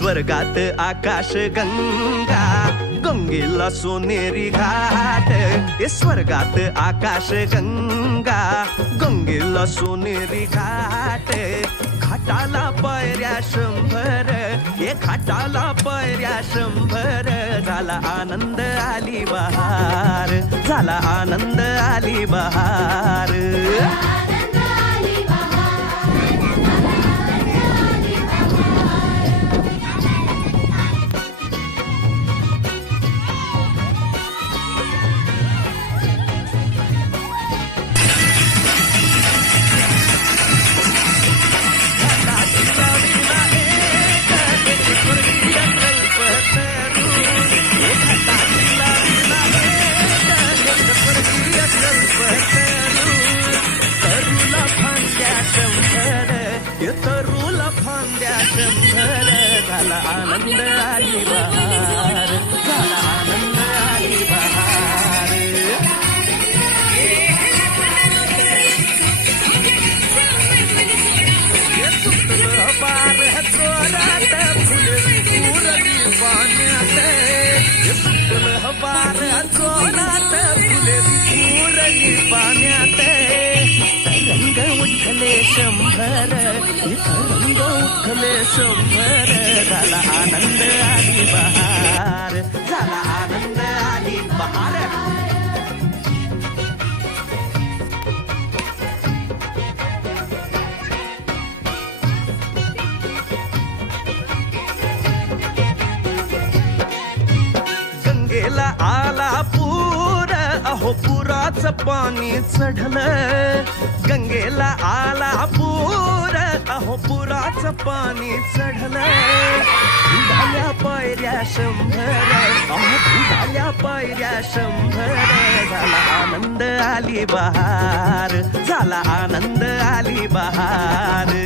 स्वर्गात आकाश गंगा, गंगेला सोनेरी घाट. स्वर्गात आकाश गंगा, गंगेला सोनेरी घाट. घाटाला पायऱ्या 100, हे घाटाला पायऱ्या 100. झाला आनंद आली बहार, झाला आनंद आली बहार. तरुला फांद्या 100. झाला आनंद आली बहार, झाला आनंद आली बहार. सुटलं बार जोरात फुले उरली पाण्यात. सुटलं बार जोरात फुले उरली पाण्यात. रंग उठले 100, रंग उठले 100. झाला आनंद आली बहार, झाला आनंद आली बहार. गंगेला आला पूर, अहो पुराचं पाणी चढलं. गंगेला आला पूर, अहो पुराचं पाणी चढलं. झाल्या पायऱ्या 100, अहो झाल्या पायऱ्या 100. झाला आनंद आली बहार, झाला आनंद आली बहार.